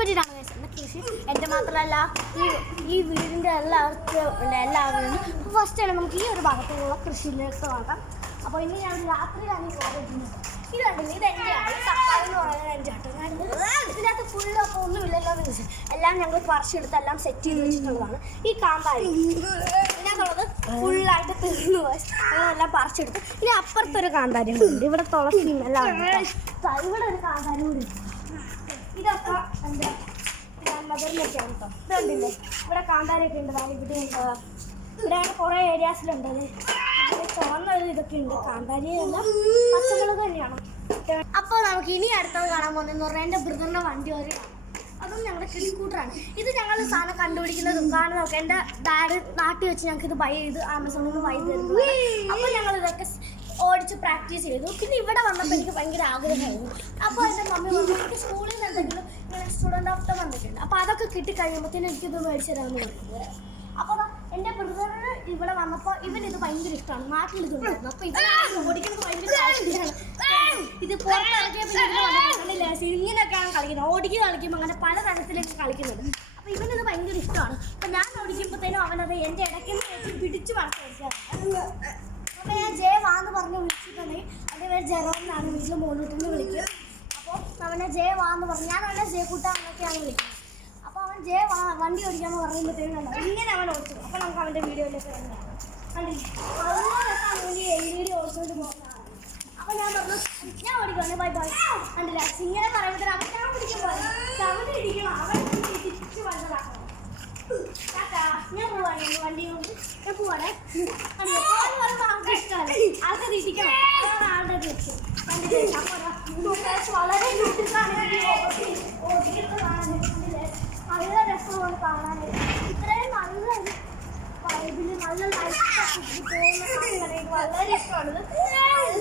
പറ്റിയിട്ടാണ് എൻ്റെ കൃഷി. എൻ്റെ മാത്രമല്ല ഈ വീടിൻ്റെ എല്ലാവരും ഫസ്റ്റ് നമുക്ക് ഈ ഒരു ഭാഗത്തുള്ള കൃഷിയിലേക്ക് നോക്കാം. അപ്പോൾ ഇനി ഞാൻ രാത്രിയിലാണ് ഈ പോകുന്നത്. ഇത് കണ്ടില്ല, ഇതെൻ്റെയാണ്. തക്കാളി എന്ന് പറയുന്നത് എൻ്റെ ആട്ടോ. ഇതിനകത്ത് ഫുള്ളൊക്കെ ഒന്നുമില്ലല്ലോ എന്ന് ചോദിച്ചാൽ എല്ലാം ഞങ്ങൾ പറിച്ചെടുത്ത് എല്ലാം സെറ്റ് ചെയ്ത് വെച്ചിട്ടുള്ളതാണ്. ഈ കാന്താരി ഇതിനകത്തുള്ളത് ഫുള്ളായിട്ട് തീർന്നു പോയി. ഞങ്ങളെല്ലാം പറിച്ചെടുത്ത്. ഇനി അപ്പുറത്തൊരു കാന്താരി ഉണ്ട്. ഇവിടെ തുളസിയും എല്ലാം ഉണ്ട്. ഇവിടെ ഒരു കാന്താരി കൂടി ഉണ്ട്. ഇതൊക്കെ എന്താ മദറിനൊക്കെയാണ് കേട്ടോ. ഇത് കണ്ടില്ലേ, ഇവിടെ കാന്താരിയൊക്കെ ഉണ്ട്. ഇവിടെ ഇവിടെ കുറേ ഏരിയാസിലുണ്ട്. ചുവന്ന ഇതൊക്കെ ഉണ്ട്. കാന്താരി എല്ലാം പച്ചമുളക് തന്നെയാണ്. അപ്പോൾ നമുക്ക് ഇനി അടുത്തത് കാണാൻ പോകുന്നതെന്ന് പറഞ്ഞാൽ എൻ്റെ ബ്രദറിൻ്റെ വണ്ടി ഒരു അതും ഞങ്ങളുടെ കിളിക്കൂട്ടറാണ്. ഇത് ഞങ്ങൾ സാധനം കണ്ടുപിടിക്കുന്നതും കാണുന്നതൊക്കെ എൻ്റെ ഡാഡ് നാട്ടിൽ വെച്ച് ഞങ്ങൾക്ക് ഇത് ബൈ ചെയ്ത് ആമസോണിൽ നിന്ന് ബൈ തരുന്നത്. അപ്പോൾ ഞങ്ങൾ ഇതൊക്കെ ഓടിച്ച് പ്രാക്ടീസ് ചെയ്തു. പിന്നെ ഇവിടെ വന്നപ്പോൾ എനിക്ക് ഭയങ്കര ആഗ്രഹമായിരുന്നു. അപ്പോൾ എൻ്റെ മമ്മി പറഞ്ഞു എനിക്ക് സ്കൂളിൽ നിന്ന് എന്തെങ്കിലും ഇങ്ങനെ സ്റ്റുഡൻ്റ് ഓഫ് ദ വന്നിട്ടുണ്ട്, അപ്പോൾ അതൊക്കെ കിട്ടിക്കഴിയുമ്പോഴത്തേനും എനിക്കിത് മേടിച്ചു തരാമെന്ന് പറയുന്നത്. അപ്പോൾ എൻ്റെ ബ്രദറിന് ഇവിടെ വന്നപ്പോൾ ഇവനിത് ഭയങ്കര ഇഷ്ടമാണ്. നാട്ടിൽ ഇതുണ്ടായിരുന്നു. അപ്പോൾ ഇത് ഓടിക്കുന്നത് ഭയങ്കര താല്പര്യമാണ്. ഇത് പുറത്തിറക്കിയപ്പോൾ ഇങ്ങനെയൊക്കെയാണ് കളിക്കുന്നത്. ഓടിക്കുക കളിക്കുമ്പോൾ അങ്ങനെ പല തരത്തിലേക്ക് കളിക്കുന്നത്. അപ്പോൾ ഇവനിത് ഭയങ്കര ഇഷ്ടമാണ്. അപ്പോൾ ഞാൻ ഓടിക്കുമ്പോഴത്തേനും അവനത് എൻ്റെ ഇടയ്ക്ക് പിടിച്ച് വളർത്തിയിരിക്കുകയാണ്. അപ്പോൾ ഞാൻ ജയ വാന്ന് പറഞ്ഞ് വിളിച്ചിട്ടുണ്ടെങ്കിൽ എൻ്റെ പേര് ജെറോന്നാണ്. വീട്ടിൽ മോളിട്ടുന്ന് വിളിക്കും. അപ്പോൾ അവനെ ജയ വാന്ന് പറഞ്ഞു. ഞാൻ അവനെ ജയക്കൂട്ടാന്നൊക്കെയാണ് വിളിക്കുന്നത്. അപ്പോൾ അവൻ ജയ വണ്ടി ഓടിക്കാമെന്ന് പറയുമ്പോഴത്തേനും ഇങ്ങനെ അവൻ ഓടിച്ചു. അപ്പോൾ നമുക്ക് അവൻ്റെ വീഡിയോയിലേക്ക് വരുന്നതാണ്. കണ്ടില്ലേ, LED ഓടിച്ചുകൊണ്ട് പോകുന്നതാണ്. അപ്പോൾ ഞാൻ പറഞ്ഞു ഞാൻ ഓടിക്കുവാണ്, ബൈ ബൈ. കണ്ടില്ല, ഇങ്ങനെ പറയുമ്പോഴത്തേനും അവൻ ഞാൻ പിടിക്കുമ്പോൾ അവൻ ഇടിക്കണം. അവൻ തിരിച്ച് വന്നതാക്കണം. ഞാൻ പോവാണ് വണ്ടി കൊണ്ട്. ഞാൻ പോവാണേ. ആൾക്ക് ഇഷ്ടമല്ല, ആൾക്ക് തിരിക്കണം. അതാണ് ആളുടെ തിരിച്ചു. കണ്ടില്ലേ, വളരെ നല്ല രസമാണ് കാണാനായിട്ട്. ഇത്രയും നല്ലൊരു വൈബിൽ നല്ല ലൈറ്റ്സ് പോകുന്ന വളരെ ഇഷ്ടമാണിത്.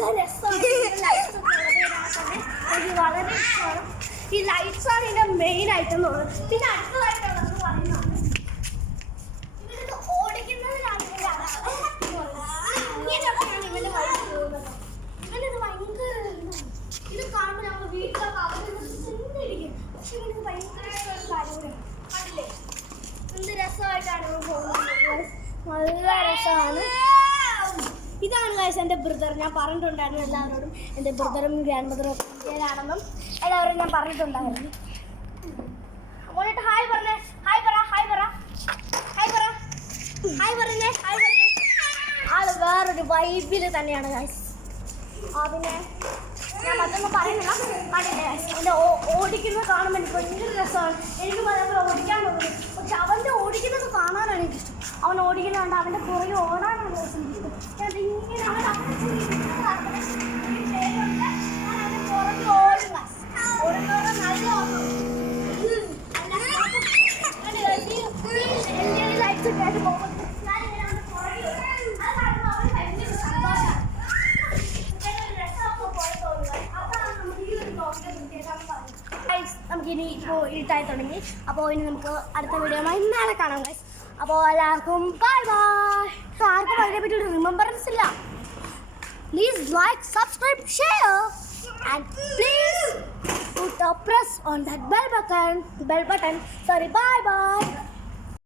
നല്ല രസമാണ്. എനിക്ക് വളരെ ഇഷ്ടമാണ്. ഈ ലൈറ്റ്സാണ് ഇതിൻ്റെ മെയിൻ ഐറ്റം എന്ന് പറയുന്നത്. പിന്നെ അടുത്തതായിട്ടുള്ളതെന്ന് പറയുന്നത് ഇവരിത് ഓടിക്കുന്നതിനാണ് ഇവൻ്റെ ഇങ്ങനെയൊക്കെയാണ് ഇവൻ്റെ വൈബ് പോകുന്നത്. ഇവനിത് ഭയങ്കര ഇത് കാണുമ്പോൾ ഞങ്ങൾ വീട്ടിലൊക്കെ അവരിത് ചെന്നിരിക്കും. പക്ഷെ ഇവനിത് ഭയങ്കര കാര്യമാണ്. കണ്ടില്ലേ, എന്ത് രസമായിട്ടാണ് ഇവർ പോകുന്നത്. നല്ല രസമാണ്. ഇതാണ് ഗൈസ് എൻ്റെ ബ്രദർ. ഞാൻ പറഞ്ഞിട്ടുണ്ടായിരുന്നു എല്ലാവരോടും എൻ്റെ ബ്രദറും ഗ്രാൻഡ് മദറും ഒക്കെ ഇന്ത്യയിലാണെന്നും എല്ലാവരും ഞാൻ പറഞ്ഞിട്ടുണ്ടായിരുന്നു. അങ്ങോട്ട് ഹായ് പറഞ്ഞേ, ഹായ് പറ, ഹായ് പറ, ഹായ് പറ, ഹായ് പറഞ്ഞേ, ഹായ് പറഞ്ഞേ. ആള് വേറൊരു വൈബിൽ തന്നെയാണ് ഗൈസ്. പിന്നെ ഞാൻ മറ്റൊന്നും പറയുന്നില്ല. കണ്ടില്ലേ ഗൈസ്, എൻ്റെ ഓടിക്കുന്നത് കാണുമ്പോൾ എനിക്ക് ഭയങ്കര രസമാണ്. എനിക്ക് അതേപോലെ ഓടിക്കാൻ തോന്നുന്നു. പക്ഷെ അവൻ്റെ ഓടിക്കുന്നത് കാണാനാണ് എനിക്കിഷ്ടം. അവൻ ഓടിക്കുന്നത് കണ്ട് അവൻ്റെ പുറകെ ഓടാനാണ് എനിക്കിഷ്ടം. ഞാൻ ഇങ്ങനെ അവൻ പുറകെ ഓടുക ഓടുന്നവരെ നല്ല ലൈറ്റ്സ് ഒക്കെ ആയിട്ട് പോകുമ്പോൾ ഞാനിങ്ങനെ അവൻ്റെ പുറകെ അത് കാണുമ്പോൾ അവൻ ഭയങ്കര സന്തോഷമാണ്. നമുക്കിനി ഇപ്പോൾ ഇരുട്ടായി തുടങ്ങി. അപ്പോൾ ഇനി നമുക്ക് അടുത്ത വീഡിയോയുമായി നാളെ കാണാം ഗൈസ്. അപ്പോൾ എല്ലാവർക്കും ബൈ ബൈ. ആർക്കും അതിനെ പറ്റി ഒരു റിമെമ്പറൻസ് ഇല്ല. Please like, subscribe, share and please press on that bell button. Sorry, bye bye.